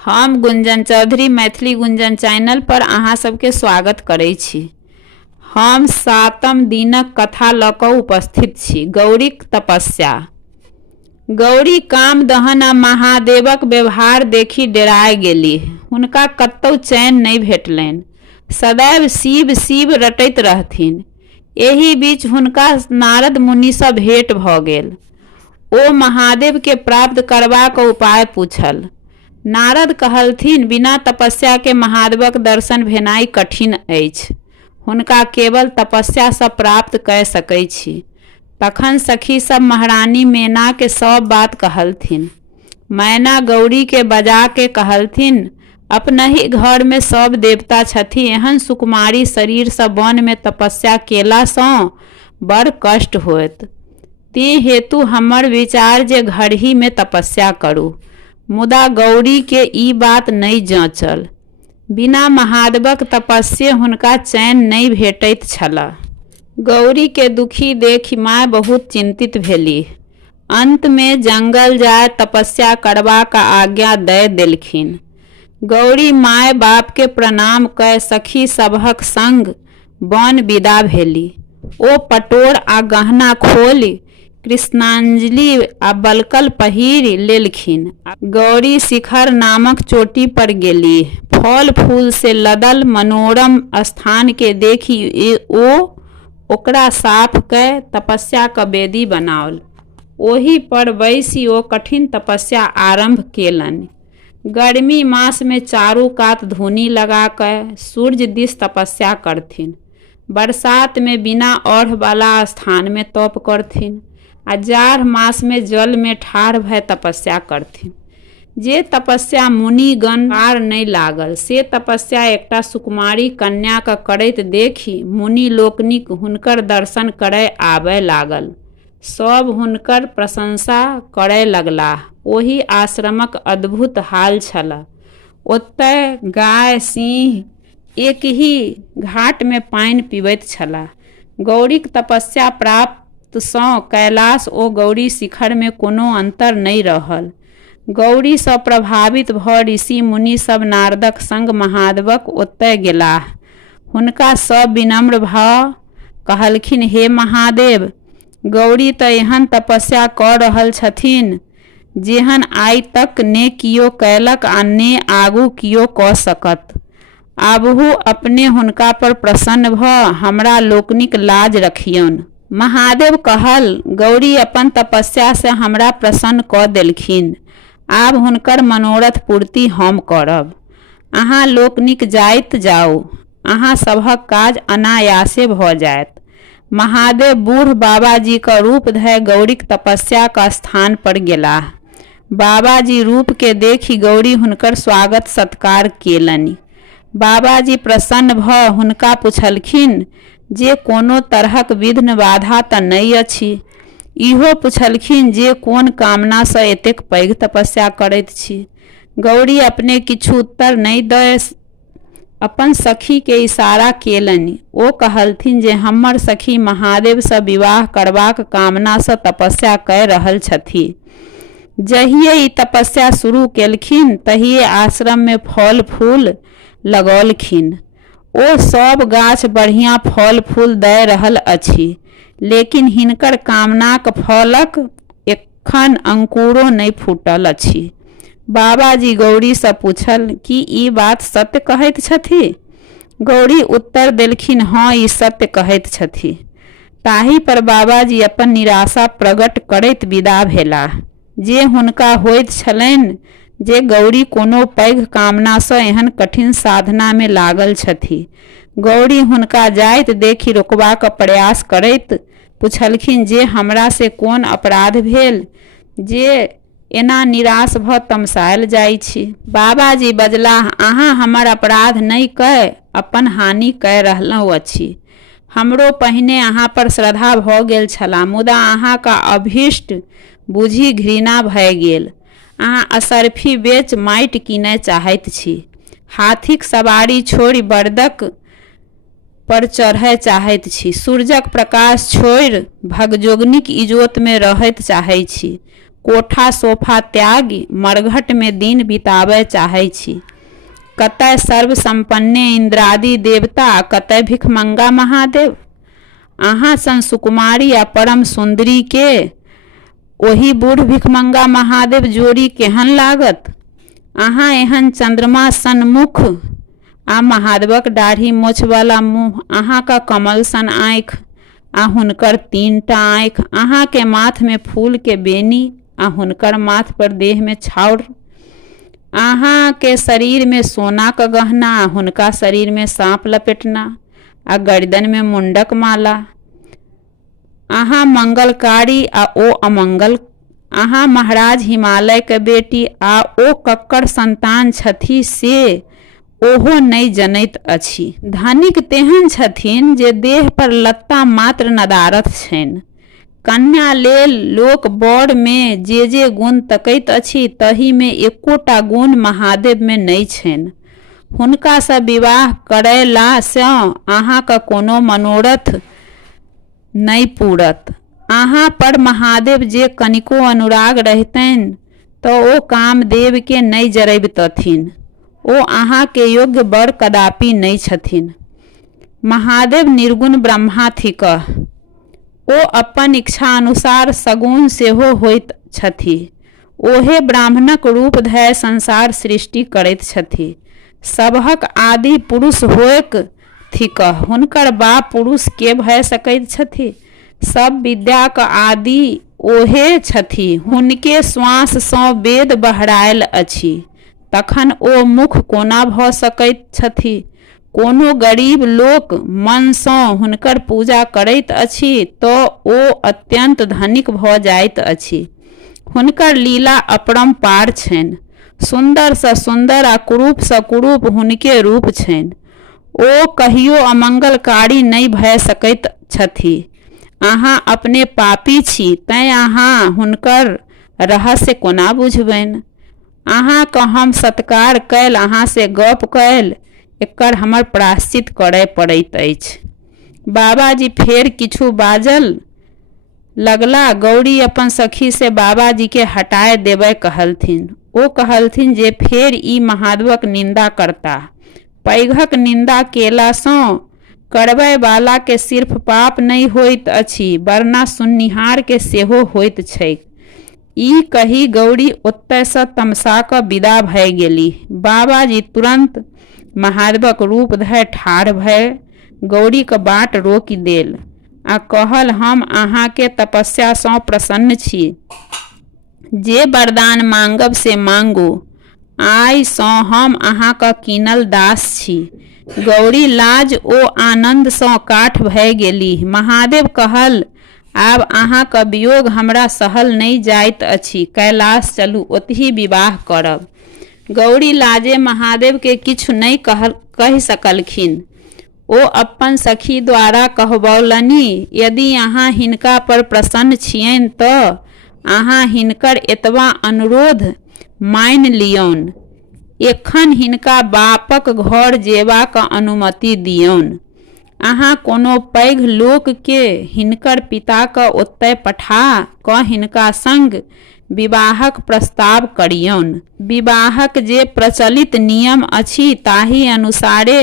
हम गुंजन चौधरी मैथिली गुंजन चैनल पर अहाँ सबके स्वागत करै छी। हम 7म दिनक कथा लऽ कऽ उपस्थित छी। गौरीक तपस्या। गौरी कामदहन आ महादेवक व्यवहार देखि डेराय गेलीह। हुनका कतहु चैन नहि भेटलनि। सदैव शिव शिव रटैत रहथिन। एहि बीच हुनका नारद मुनिसँ भेंट भऽ गेल। ओ महादेव के प्राप्त करबाक उपाय पूछल। नारद कहलथिन, बिना तपस्या के महादेवक दर्शन भेनाइ कठिन अछि। हुनका केवल तपस्यासँ प्राप्त कऽ सकै छी। तखन सखी सब महारानी मैना के सब बात कहलथिन। मैना गौरी के बजा के कहलथिन, अपनहि घर में सब देवता छथि, एहन सुकुमारी शरीर सँ वन में तपस्या केलासँ बड़ कष्ट होयत। ते हेतु हमर विचार जे घरही में तपस्या करू। मुदा गौरी के ई बात नहि जँचल। बिना महादेवक तपस्ये हुनका चैन नहि भेटैत छल। गौरी के दुखी देखि माय बहुत चिंतित भेलीह। अंत में जंगल जाय तपस्या करबाक आज्ञा दऽ देलखिन। गौरी माय बाप के प्रणाम कऽ सखी सभक संग वन विदा भेली। ओ पटोर आ गहना खोलि कृष्णांजलि आ बलकल पहिर लेलखिन। गौरी शिखर नामक चोटी पर गेलीह। फल फूल से लदल मनोरम स्थान के देखि ओकरा साफ कऽ तपस्याक वेदी बनाओल। ओहि पर बैसि ओ कठिन तपस्या आरंभ केलनि। गर्मी मास में चारू कात धूनी लगा कऽ सूर्य दिस तपस्या करथिन। बरसात में बिना ओढ़ वाला स्थान में तप करथिन आ जाड़ मास में जल में ठाढ़ भऽ तपस्या करथिन। जे तपस्या मुनिगण पार नहि लागल से तपस्या एकटा सुकुमारी कन्याक करैत देखि मुनि लोकनिक हुनकर दर्शन करय आबय लागल। सब हुनकर प्रशंसा करय लगलाह। ओहि आश्रमक अद्भुत हाल छल। ओतय गाय सिंह एकहि घाट में पानि पीबैत छलाह। गौरीक तपस्या प्राप्तसँ कैलाश ओ गौरी शिखर में कोनो अंतर नहि रहल। गौरी सँ प्रभावित भऽ ऋषि मुनि सब नारदक संग महादेवक ओतय गेलाह। हुनका सब विनम्र भऽ कहलखिन, हे महादेव, गौरी तऽ एहन तपस्या कऽ रहल छथिन जेहन आइ तक ने कियो कयलक आ ने आगू कियो कऽ सकत। आबहु अपने हुनका पर प्रसन्न भऽ हमरा लोकनिक लाज रखियौन। महादेव कहल, गौरी अपन तपस्या से हमरा प्रसन्न कऽ देलखिन। आब हुनकर मनोरथ पूर्ति हम करब। अहाँ लोकनिक जाइत जाउ। अहाँ सभक काज अनायासे भऽ जायत। महादेव बूढ़ बाबाजी का रूप धऽ गौरीक तपस्याक स्थान पर गेलाह। बाबाजी रूप के देखि गौरी हुनकर स्वागत सत्कार केलनि। बाबाजी प्रसन्न भऽ हुनका पुछलखिन जे कोनो तरहक विघ्न बाधा तऽ नहि अछि। इहो पुछलखिन जे कोन कामना सँ एतेक पैघ तपस्या करैत छी। गौरी अपने किछु उत्तर नहि दऽ अपन सखी के इशारा केलनि। ओ कहलथिन जे हमर सखी महादेव सँ विवाह करबाक कामना सँ तपस्या कऽ रहल छथि। जहिये ई तपस्या शुरू केलखिन तहिये आश्रम में फल फूल लगौलखिन। ओ सब गाछ बढ़िया फल फूल दऽ रहल अछि, लेकिन हिनकर कामनाक फलक एखन अंकुरो नहि फूटल अछि। बाबाजी गौरी सँ पूछल, कि ई बात सत्य कहैत छथि? गौरी उत्तर देलखिन, हाँ, ई सत्य कहैत छथि। ताहि पर बाबाजी अपन निराशा प्रकट करैत विदा भेलाह। जे हुनका होइत छलनि जे गौरी कोनो पैघ कामना सँ एहन कठिन साधना में लागल छथि। गौरी हुनका जाइत देखि रोकबाक प्रयास करैत पुछलखिन जे हमरा से कोन अपराध भेल जे एना निराश भऽ तमसायल जाइ छी। बाबाजी बजलाह, अहाँ हमर अपराध नहि कऽ अपन हानि कऽ रहलहुँ अछि। हमरो पहिने अहाँ पर श्रद्धा भऽ गेल छला, मुदा अहाँक अभीष्ट बुझि घृणा भऽ गेल। अहाँ असरफी बेच माटि कीनय चाहैत छी। हाथीक सवारी छोड़ि बरदक पर चढ़य चाहैत छी। सूरजक प्रकाश छोड़ि भगजोगनीक इजोत में रहैत चाहै छी। कोठा सोफा त्यागी मरघट में दिन बिताबय चाहै छी। कतय सर्व संपन्ने इंद्रादि देवता, कतय भिखमंगा महादेव। अहाँ सन सुकुमारी आ परम सुंदरी के ओही बूढ़ भिखमंगा महादेव जोड़ी केहन लागत। अहाँ एहन चंद्रमा सन मुख आ महादेवक दाढ़ी मोछ वाला मुँह, अहाँ का कमल सन आँख आ हुनकर 3टा आँख, अहाँ के माथ में फूल के बेनी आ हुनकर माथ पर देह में छाउर, अहाँ के शरीर में सोना का गहना आ हुनका शरीर में सांप लपेटना आ गर्दन में मुंडक माला। अहाँ मंगलकारी आ ओ अमंगल। अहाँ महाराज हिमालय के बेटी आ ओ कक्कड़ संतान छथि से ओहो नहीं जनैत अछि। धनिक तेहन छथिन जे देह पर लत्ता मात्र नदारथ छनि। कन्या लेल लोक बर में जे गुण तकैत अछि तही में एकोटा गुण महादेव में नहीं छनि। हुनका सँ विवाह करैला सँ अहाँ का कोनो मनोरथ नहीं पूरत। अहाँ पर महादेव जे कनिको अनुराग रहतनि तो ओ कामदेव के नहीं जरैबतथिन। ओ अहाँ के योग्य बर कदापि नहीं छथिन। महादेव निर्गुण ब्रह्मा थिकह। ओ अपन इच्छा अनुसार सगुण सेहो होइत छथि। ओहे ब्राह्मणक रूप धरि संसार सृष्टि करैत छथि। सबहक आदि पुरुष होएक थिकह। हुनकर बाप पुरुष के भय सकैत छथि। सब विद्याक आदि ओहे छथि। हुनके श्वास सँ वेद बहरायल अछि। तखन ओ मुख कोना भऽ सकैत छथि। कोनो गरीब लोक मन सँ हुनकर पूजा करैत अछि तऽ ओ अत्यंत धनिक भऽ जाइत अछि। हुनकर लीला अपरंपार छनि। सुंदर सँ सुंदर आ कुरूप सँ कुरूप हुनके रूप छनि। ओ कहियो अमंगलकारी नहीं भऽ सकैत छथि। अहाँ अपने पापी छी तैं अहाँ हुनकर रहस्य कोना बुझबनि। अहाँ का हम सत्कार कैल अहाँ से गप कैल एकर हमर प्रायश्चित करय पड़ैत अछि। बाबाजी फेर किछु बाजल लगला। गौरी अपन सखी से बाबाजी के हटाए देबय कहलथिन। ओ कहलथिन जे फेर ई महादेवक निंदा करता। पैघक निंदा केला सँ करबै वाला के सिर्फ पाप नहीं होइत अछि वरना सुननिहार के सेहो होइत छैक। ई कही गौरी ओतय सँ तमसा कऽ विदा भए गेली। बाबाजी तुरंत महादेवक रूप धरि ठाढ़ भय गौरी के बाट रोकि देल आ कहल, हम अहाँ के तपस्या सँ प्रसन्न छी। जे वरदान मांगब से मांगू। आइ सँ हम अहाँ का कीनल दास छी। गौरी लाज ओ आनंद सँ काठ भए गेली। महादेव कहल, आब अहाँ का वियोग हमरा सहल नहीं जाइत अछि। कैलाश चलू, ओतहि विवाह करब। गौरी लाजे महादेव के किछु नहीं कहि सकलखिन। ओ अपन सखी द्वारा कहबौलनि, यदि अहाँ हिनका पर प्रसन्न छियनि तऽ अहाँ हिनकर एतबा अनुरोध मानि लियौन। एखन हिनका बापक घर जेबाक अनुमति दियौन। अहाँ कोनो पैघ लोक के हिनकर पिता के ओतय पठा कऽ हिनका संग विवाहक प्रस्ताव करियौन। विवाहक जे प्रचलित नियम अछि ताहि अनुसारे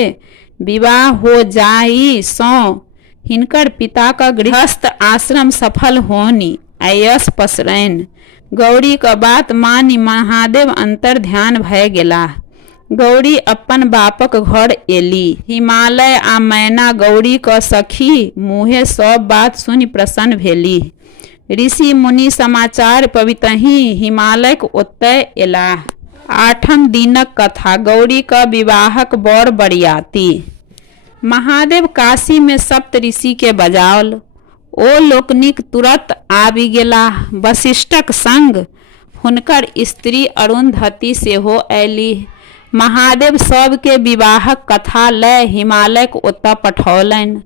विवाह हो जाई सँ हिनकर पिता का गृहस्थ आश्रम सफल होनी आयस पसरैन। गौरी का बात मानी महादेव अंतर ध्यान भय गेला। गौरी अपन बापक घर एली। हिमालय आ मैना गौरी का सखी मुँहे सब बात सुनि प्रसन्न भेली। ऋषि मुनि समाचार पवितहि हिमालयक ओतय एलाह। 8म दिनक कथा। गौरी का विवाहक बर बरियाती। महादेव काशी में सप्त ऋषि के बजाओल। ओ लोकनिक तुरत आबि गेलाह। वशिष्ठक संग हुनकर स्त्री अरुंधति सेहो अयलीह। महादेव सबके विवाहक कथा लय हिमालयक ओतय पठौलनि।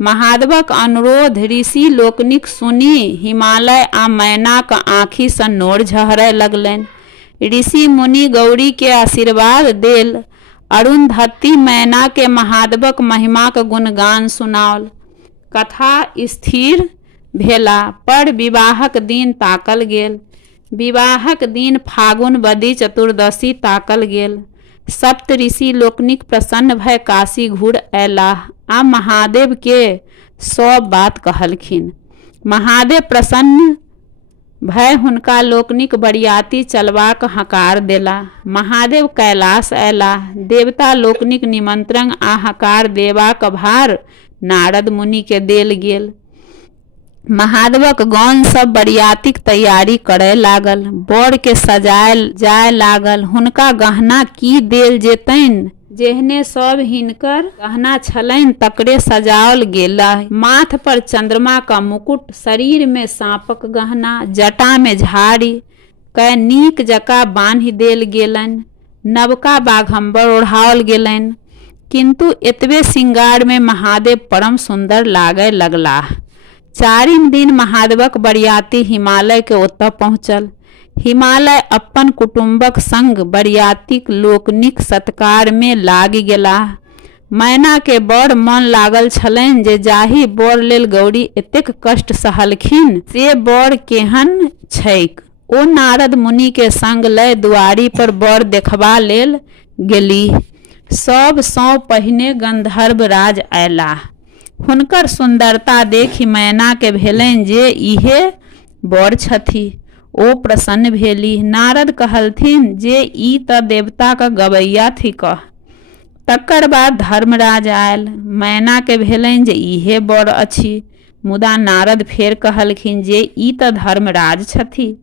महादेवक अनुरोध ऋषि लोकनिक सुनि हिमालय आ मैनाक आँखि सँ नोर झरय लगलनि। ऋषि मुनि गौरी के आशीर्वाद देल। अरुंधति मैना के महादेवक महिमाक गुणगान सुनाओल। कथा स्थिर भेला पर विवाहक दिन ताकल गेल। विवाहक दिन फागुन बदी चतुर्दशी ताकल गेल। सप्त ऋषि लोकनिक प्रसन्न भय काशी घूर अयलाह आ महादेव के सब बात कहलखिन। महादेव प्रसन्न भय हुनका लोकनिक बरियाती चलबाक हकार देला। महादेव कैलाश अयलाह। देवता लोकनिक निमंत्रण आ हकार देबाक भार नारद मुनि के देल गेल। महादेवक गौन सब बरियातीक तैयारी करय लागल। बर के सजायल जाय लागल। हुनका गहना की देल जेतनि, जेहने सब हिनकर गहना छलनि तकरे सजाओल गेला। माथ पर चंद्रमा का मुकुट, शरीर में सांपक गहना, जटा में झाड़ी कै नीक जका बान्हि देल गेलनि। नवका बाघंबर ओढ़ाओल गेलनि। किंतु एतबे श्रृंगार में महादेव परम सुंदर लागय लगलाह। चारिम दिन महादेवक बरियाती हिमालय के ओतऽ पहुँचल। हिमालय अपन कुटुम्बक संग बरियातीक लोकनिक सत्कार में लागि गेलाह। मैना के बड़ मन लागल छलनि जे जाहि बर लेल गौरी एतेक कष्ट सहलखिन से बर केहन छैक। ओ नारद मुनि के संग लय दुआरी पर बर देखबा लेल गेलीह। सब सौ पहिने गंधर्व राज अयलाह। हुनकर सुंदरता देखि मैना के भेलनि जे इहे बर छथि। ओ प्रसन्न भेली। नारद कहलथिन जे ई त देवता का गवैया थिक। तकर बाद धर्मराज आयल। मैना के भेलनि जे इहे बर अछि। मुदा नारद फेर कहलखिन जे ई त धर्मराज छथि।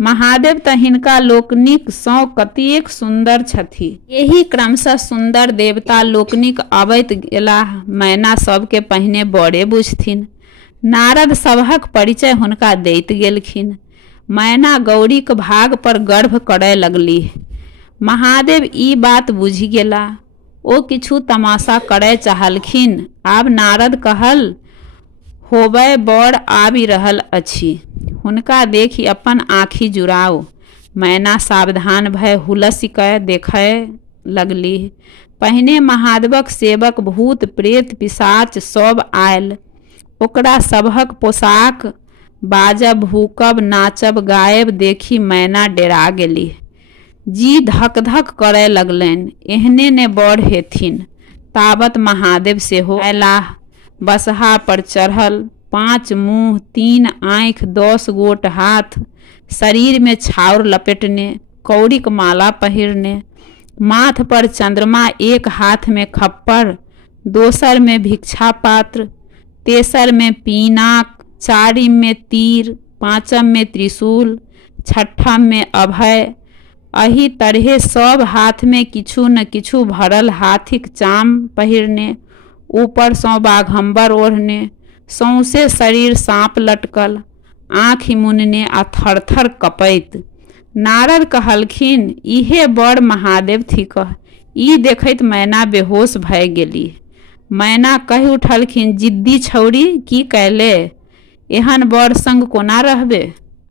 महादेव त हिनका लोकनिक सँ कतेक सुंदर छथि। एही क्रमशः सुंदर देवता लोकनिक अबैत गेलाह। मैना सबके पहिने बड़े बुझथिन। नारद सभक परिचय हुनका दैत गेलखिन। मैना गौरीक भाग पर गर्भ करय लगलीह। महादेव ई बात बुझि गेला। ओ किछु तमाशा करय चाहलखिन। आब नारद कहल होबय बड़ आबि रहल अछि, हुनका देखि अपन आँखि जुड़ाओ। मैना सावधान भय हुलसी कय देखय लगलीह। पहिने महादेवक सेवक भूत प्रेत पिशाच सब आयल। ओकरा सभक पोशाक बाजब भूकब नाचब गायब देखि मैना डेरा गेलीह। जी धक धक करय लगलनि एहने ने बड़ हेथिन। ताबत महादेव सेहो अयलाह। बसहा पर चढ़ल, 5 मुँह 3 आँखि 10 गोट हाथ, शरीर में छाउर लपेटने, कौड़ीक माला पहिरने, माथ पर चंद्रमा, एक हाथ में खप्पर, दोसर में भिक्षा पात्र, तेसर में पीनाक, चारिम में तीर, पांचम में त्रिशूल, छठम में अभय। अही तरहे सब हाथ में किछु न किछु भरल हाथीक चाम पहिरने, ऊपर सौ बाघंबर ओढ़ने, सौंसे शरीर सांप लटकल, आँखि मुनने आ थरथर कपैत। नारद कहलखिन इहे बड़ महादेव थिक। ई देखैत मैना बेहोश भय गेली। मैना कहि उठलखिन जिद्दी छौरी की कैले, एहन बड़ संग कोना रहबे।